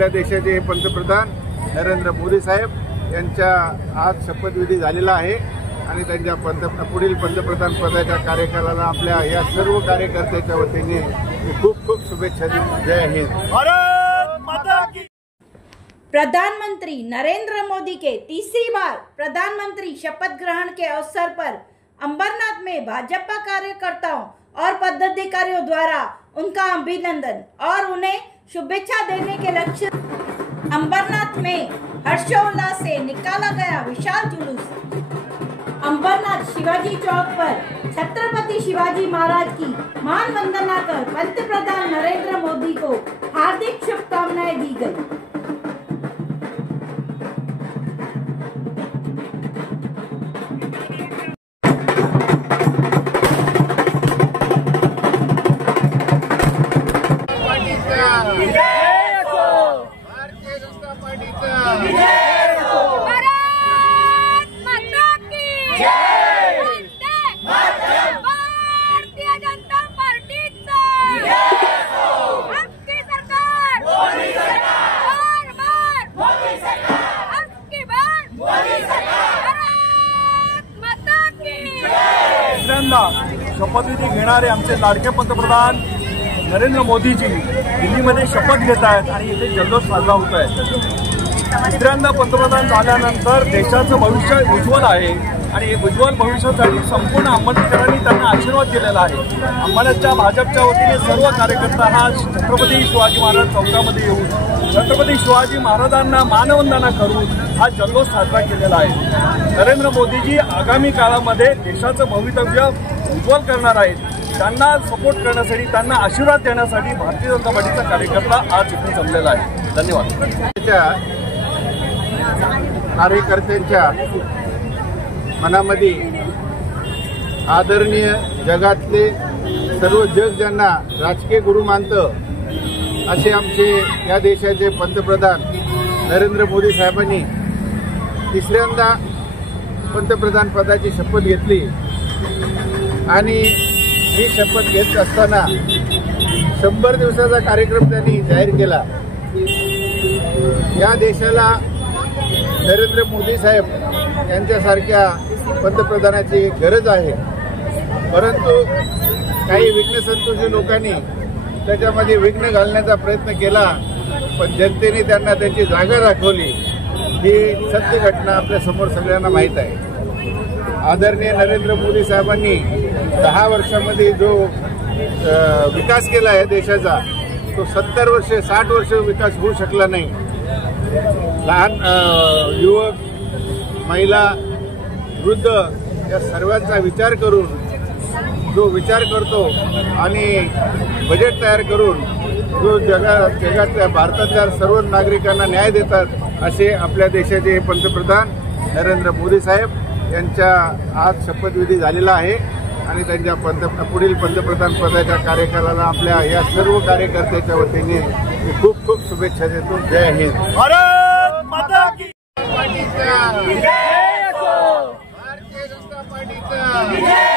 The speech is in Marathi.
आपल्या देशाचे पंतप्रधान नरेंद्र मोदी साहेब यांचा आज शपथविधी झालेला आहे आणि त्यांच्या पुढील पंतप्रधान पदाच्या कार्यकालाला आपल्या या सर्व कार्यकर्त्यांच्या वतीने खूप खूप शुभेच्छा देतो। जय हिंद। भारत माता की। प्रधानमंत्री नरेंद्र मोदी के तीसरी बार प्रधानमंत्री शपथ ग्रहण के अवसर पर अंबरनाथ में भाजपा कार्यकर्ताओं और पदाधिकारियों द्वारा उनका अभिनंदन और उन्हें शुभेच्छा देने के लक्ष्य अंबरनाथ में हर्षोल्लास से निकाला गया विशाल जुलूस। अंबरनाथ शिवाजी चौक पर छत्रपति शिवाजी महाराज की मान वंदना कर पंतप्रधान नरेंद्र मोदी को हार्दिक शुभकामनाएं दी गई। शपथविधी घेणारे आमचे लाडके पंतप्रधान नरेंद्र मोदीजी दिल्लीमध्ये शपथ घेत आहेत आणि इथे जल्लोष साजरा होत आहे। तिसऱ्यांदा पंतप्रधान झाल्यानंतर देशाचं भविष्य उज्ज्वल आहे आणि उज्ज्वल भविष्यासाठी संपूर्ण अंबरनाथकरांनी त्यांना आशीर्वाद दिलेला आहे। अंबरनाथच्या भाजपच्या वतीने सर्व कार्यकर्ता हा छत्रपती शिवाजी महाराज चौकामध्ये येऊन छत्रपती शिवाजी महाराजांना मानवंदना करून हा जल्लोष साजरा केलेला आहे। नरेंद्र मोदीजी आगामी काळामध्ये देशाचं भवितव्य उज्ज्वल करणार आहेत। त्यांना सपोर्ट करण्यासाठी त्यांना आशीर्वाद देण्यासाठी भारतीय जनता पार्टीचा कार्यकर्ता आज इथे जमलेला आहे। धन्यवाद। कार्यकर्त्यांच्या मनामध्ये आदरणीय जगातले सर्व जग ज्यांना राजकीय गुरु मानतं असे आमचे या देशाचे पंतप्रधान नरेंद्र मोदी साहेबांनी तिसऱ्यांदा पंतप्रधान पदाची शपथ घेतली आणि ही शपथ घेत असताना 100 दिवसाचा कार्यक्रम त्यांनी जाहीर केला। या देशाला नरेंद्र मोदी साहेब यांच्यासारख्या पंतप्रधानाची गरज आहे, परंतु काही विघ्नसंतोषी लोकांनी त्याच्यामध्ये विघ्न घालण्याचा प्रयत्न केला, पण जनतेने त्यांना त्यांची जागा दाखवली। ही सत्य घटना आपल्या समोर सगळ्यांना माहीत आहे। आदरणीय नरेंद्र मोदी साहेबांनी 10 वर्षामध्ये जो विकास केला आहे देशाचा, तो 70 वर्ष 60 वर्ष विकास होऊ शकला नाही। लहान युवक, महिला, वृद्ध या सर्वांचा विचार करून जो विचार करतो आणि बजेट तयार करून जो जगातल्या भारतातल्या सर्व नागरिकांना न्याय देतात असे आपल्या देशाचे पंतप्रधान नरेंद्र मोदी साहेब यांचा आज शपथविधी झालेला आहे आणि त्यांच्या पुढील पंतप्रधान पदाच्या कार्यकालाला आपल्या या सर्व कार्यकर्त्यांच्या वतीने खूप खूप शुभेच्छा देतो। जय हिंद। भारत माता की। भारतीय जनता पार्टीचा